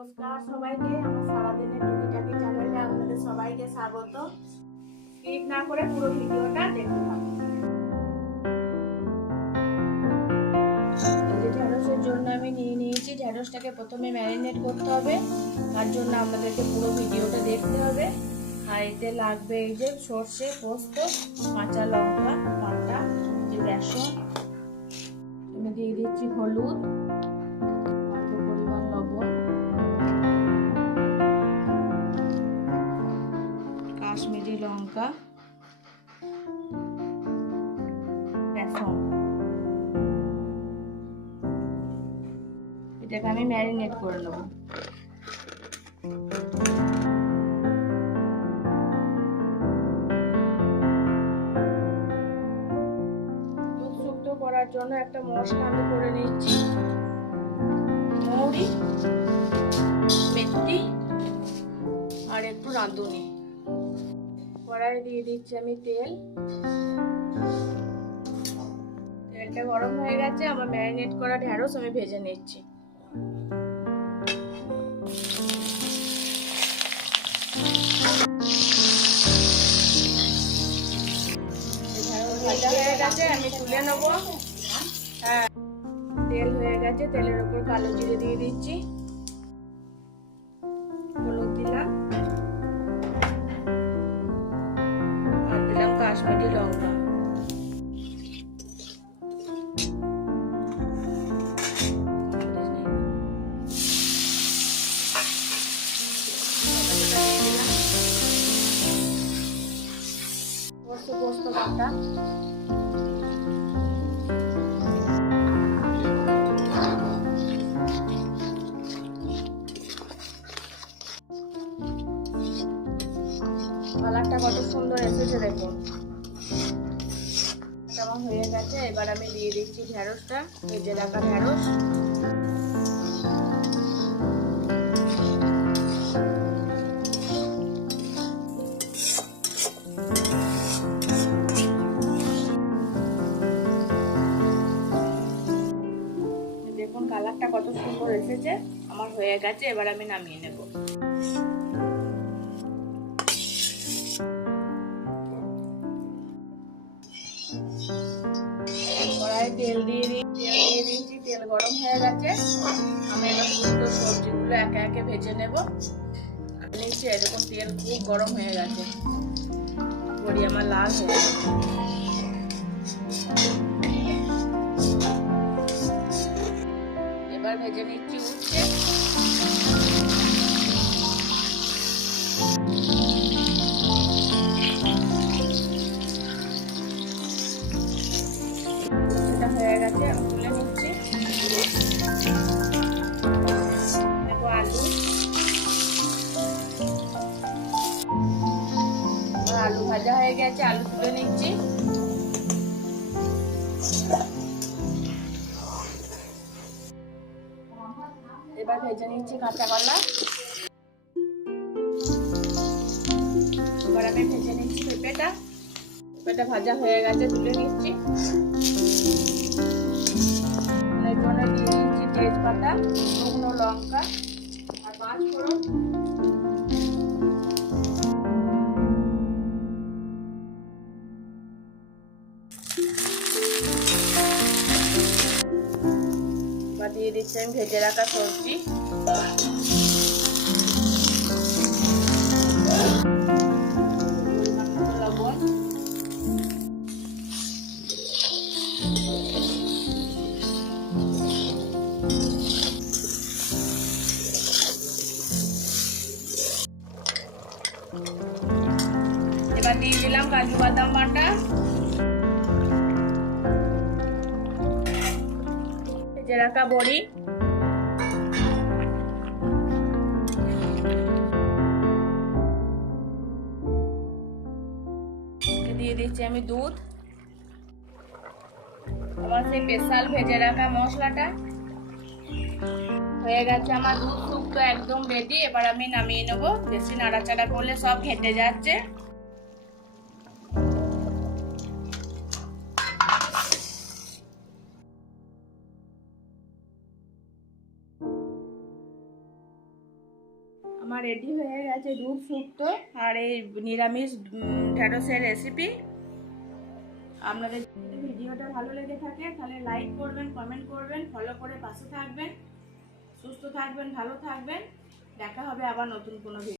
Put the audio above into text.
নমস্কার সবাইকে। আমার সারাদিনের টুকিটাকি চ্যানেলে আপনাদের সবাইকে স্বাগত। স্কিপ না করে পুরো ভিডিওটা দেখতে থাকুন। এই যে ঢেঁড়সের জন্য আমি নিয়ে নিয়েছি, ঢেঁড়সটাকে প্রথমে ম্যারিনেট করতে হবে, তার জন্য আপনাদেরকে পুরো ভিডিওটা দেখতে হবে। আর এতে লাগবে এই যে সর্ষে, পোস্ত, কাঁচা লঙ্কা বাটা, যে বেসন, আমি দিয়ে দিচ্ছি হলুদ, অল্প পরিমাণ লবণ, কাশ্মীরি লঙ্কা, বেসন। এটাকে আমি ম্যারিনেট করে নেব। দুধ শুক্ত করার জন্য একটা মশলা আমি করে নিচ্ছি। মৌরি, মেথি আর একটু রাঁধুনি। কড়াইয়ে দিয়ে দিচ্ছি আমি তেল। তেলটা গরম হয়ে গেছে, আমার ম্যারিনেট করা ঢেঁড়স আমি ভেজে নিচ্ছি। ভাজা হয়ে গেছে, আমি তুলে নেব। হ্যাঁ, তেল হয়ে গেছে, তেলের উপর কালো জিরে দিয়ে দিচ্ছি, হলুদ দিলাম আর দিলাম কাশ্মীরি লঙ্কা। পোস্ত বাটা, কালারটা কত সুন্দর এসেছে দেখুন। আমার হয়ে গেছে, এবার আমি দিয়ে দিচ্ছি ঢেঁড়সটা, ভেজে রাখা ঢেঁড়স। দেখুন কালারটা কত সুন্দর এসেছে, আমার হয়ে গেছে, এবার আমি নামিয়ে নেব। কড়াইয়ে তেল দিয়ে দিয়েছি, তেল গরম হয়ে গেছে। আমি এবার সমস্ত সবজিগুলো একে একে ভেজে নেব। নিচে এরকম তেল খুব গরম হয়ে গেছে, বড়ি আমার লাল হয়ে গেছে। এবার ভেজে নিচ্ছি উচ্ছে। এটা হয়ে গেছে, আমি তুলে নিচ্ছি। দেখো আলু, আলু ভাজা হয়ে গেছে, আলু তুলে নিচ্ছি। এবার ভেজে নিচ্ছি কাঁচা কলা। এবার আমি ভেজে নিচ্ছি পেঁপেটা। পেঁপেটা ভাজা হয়ে গেছে, তুলে নিচ্ছি। এর জন্য দিয়ে দিচ্ছি তেজপাতা, শুকনো লঙ্কা আর পাঁচফোড়ন। এবার দিয়ে দিচ্ছি আমি ভেজে রাখা সবজি। লবণ, এবার দিয়ে দিলাম কাজু বাদাম বাটা, ভেজে রাখা বড়ি, দিয়ে দিচ্ছি আমি দুধ, আবার সেই স্পেশাল ভেজে রাখা মশলাটা। হয়ে গেছে আমার দুধ শুক্তো একদম রেডি। এবার আমি নামিয়ে নেবো, বেশি নাড়াচাড়া করলে সব ঘেটে যাচ্ছে। আমার রেডি হয়ে গেছে দুধ শুক্তো আর এই নিরামিষ ঢ্যাঁড়সের রেসিপি। আপনাদের যদি ভিডিওটা ভালো লেগে থাকে তাহলে লাইক করবেন, কমেন্ট করবেন, ফলো করে পাশে থাকবেন। সুস্থ থাকবেন, ভালো থাকবেন। দেখা হবে আবার নতুন কোনো ভিডিও।